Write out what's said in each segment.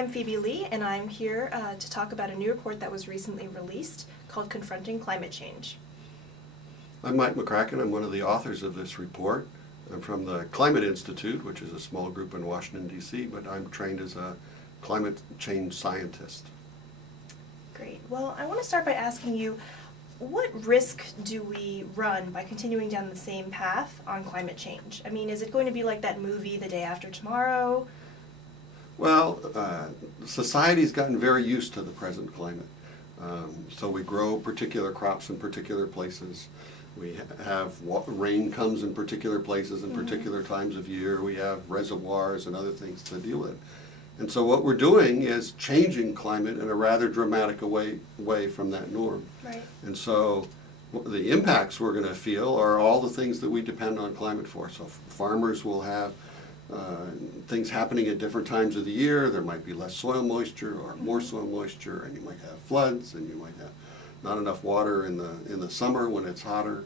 I'm Phoebe Lee, and I'm here to talk about a new report that was recently released called Confronting Climate Change. I'm Mike McCracken. I'm one of the authors of this report. I'm from the Climate Institute, which is a small group in Washington, D.C., but I'm trained as a climate change scientist. Great. Well, I want to start by asking you, what risk do we run by continuing down the same path on climate change? I mean, is it going to be like that movie, The Day After Tomorrow? Well, society's gotten very used to the present climate. So we grow particular crops in particular places. We have rain comes in particular places in particular times of year. We have reservoirs and other things to deal with. And so what we're doing is changing climate in a rather dramatic way from that norm. Right. And so the impacts we're going to feel are all the things that we depend on climate for. So farmers will have things happening at different times of the year. There might be less soil moisture or more soil moisture, and you might have floods, and you might have not enough water in the summer when it's hotter,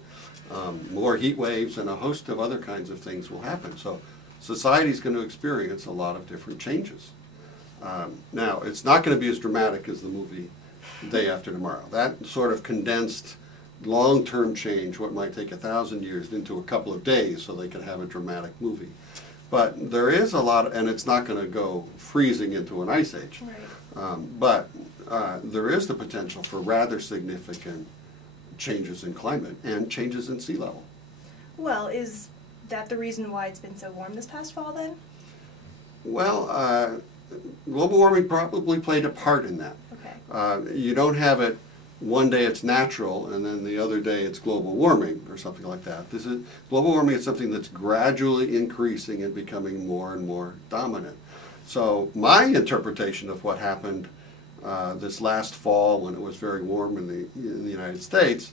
more heat waves, and a host of other kinds of things will happen. So society's going to experience a lot of different changes. Now, it's not going to be as dramatic as the movie Day After Tomorrow. That sort of condensed long-term change, what might take 1,000 years, into a couple of days so they could have a dramatic movie. But there is a lot, and it's not going to go freezing into an ice age. Right. But there is the potential for rather significant changes in climate and changes in sea level. Well, is that the reason why it's been so warm this past fall then? Well, global warming probably played a part in that. Okay. You don't have it one day it's natural and then the other day it's global warming or something like that. Global warming is something that's gradually increasing and becoming more and more dominant. So my interpretation of what happened this last fall when it was very warm in the United States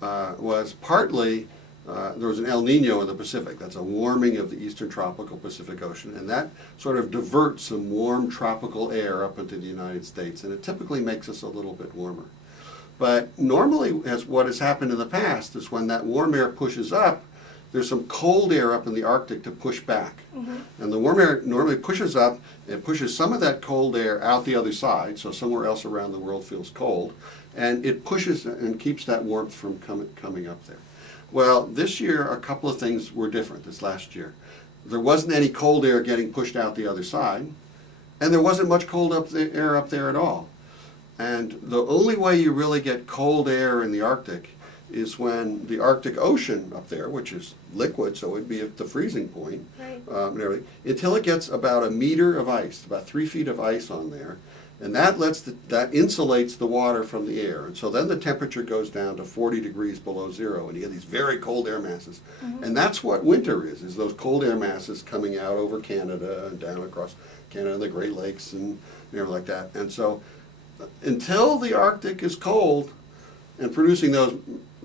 was partly there was an El Nino in the Pacific. That's a warming of the eastern tropical Pacific Ocean, and that sort of diverts some warm tropical air up into the United States, and it typically makes us a little bit warmer. But normally, what has happened in the past is when that warm air pushes up, there's some cold air up in the Arctic to push back. And the warm air normally pushes up, it pushes some of that cold air out the other side, so somewhere else around the world feels cold, and it pushes and keeps that warmth from coming up there. Well, this year, a couple of things were different this last year. There wasn't any cold air getting pushed out the other side, and there wasn't much cold air up there at all. And the only way you really get cold air in the Arctic is when the Arctic Ocean up there, which is liquid, so it'd be at the freezing point, Right. And everything, until it gets about a meter of ice, about 3 feet of ice on there, and that insulates the water from the air. And so then the temperature goes down to 40 degrees below zero, and you get these very cold air masses. And that's what winter is those cold air masses coming out over Canada and down across Canada and the Great Lakes and everything like that. And so until the Arctic is cold and producing those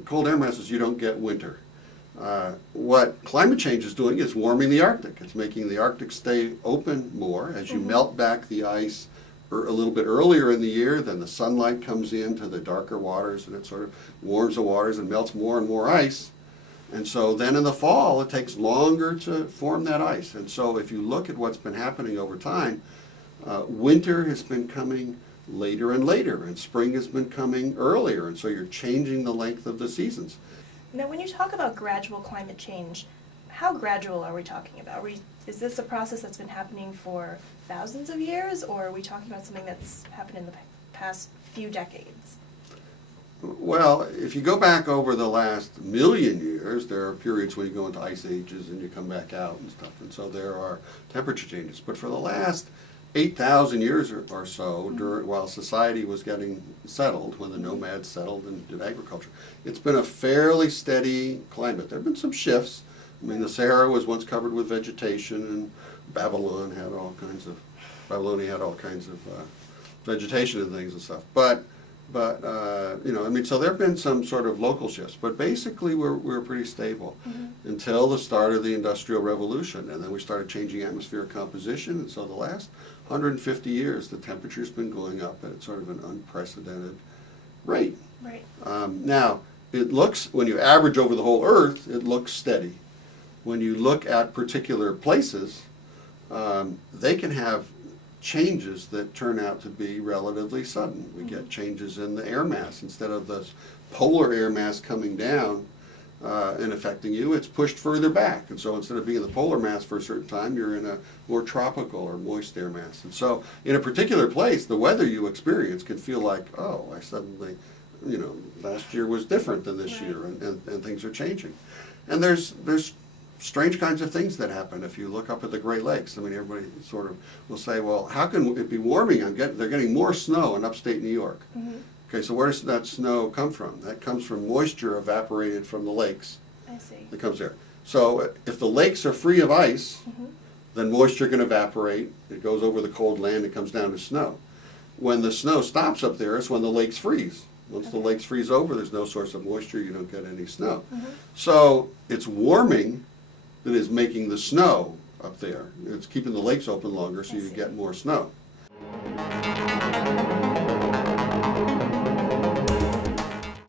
cold air masses, you don't get winter. What climate change is doing is warming the Arctic. It's making the Arctic stay open more as you melt back the ice a little bit earlier in the year. Then the sunlight comes into the darker waters and it sort of warms the waters and melts more and more ice. And so then in the fall it takes longer to form that ice. And so if you look at what's been happening over time, winter has been coming later and later, and spring has been coming earlier, and so you're changing the length of the seasons. Now, when you talk about gradual climate change, how gradual are we talking about? Is this a process that's been happening for thousands of years, or are we talking about something that's happened in the past few decades? Well, if you go back over the last million years, there are periods when you go into ice ages and you come back out and stuff, and so there are temperature changes. But for the last 8,000 years or so, while society was getting settled, when the nomads settled and did agriculture, it's been a fairly steady climate. There have been some shifts. I mean, the Sahara was once covered with vegetation, and Babylonia had all kinds of vegetation and things and stuff. But you know, I mean, so there have been some sort of local shifts, but basically we're pretty stable until the start of the Industrial Revolution, and then we started changing atmospheric composition, and so the last 150 years the temperature's been going up at sort of an unprecedented rate. Right. Now, it looks, when you average over the whole Earth, it looks steady. When you look at particular places, they can have changes that turn out to be relatively sudden. We get changes in the air mass. Instead of the polar air mass coming down and affecting you, it's pushed further back. And so instead of being in the polar mass for a certain time, you're in a more tropical or moist air mass. And so in a particular place, the weather you experience can feel like, oh, I suddenly, you know, last year was different than this year, and things are changing. And there's strange kinds of things that happen if you look up at the Great Lakes. I mean, everybody sort of will say, well, how can it be warming? They're getting more snow in upstate New York. Okay, so where does that snow come from? That comes from moisture evaporated from the lakes. I see. That comes there. So if the lakes are free of ice, then moisture can evaporate. It goes over the cold land, it comes down to snow. When the snow stops up there, it's when the lakes freeze. Once the lakes freeze over, there's no source of moisture, you don't get any snow. So it's warming that is making the snow up there. It's keeping the lakes open longer so you get more snow.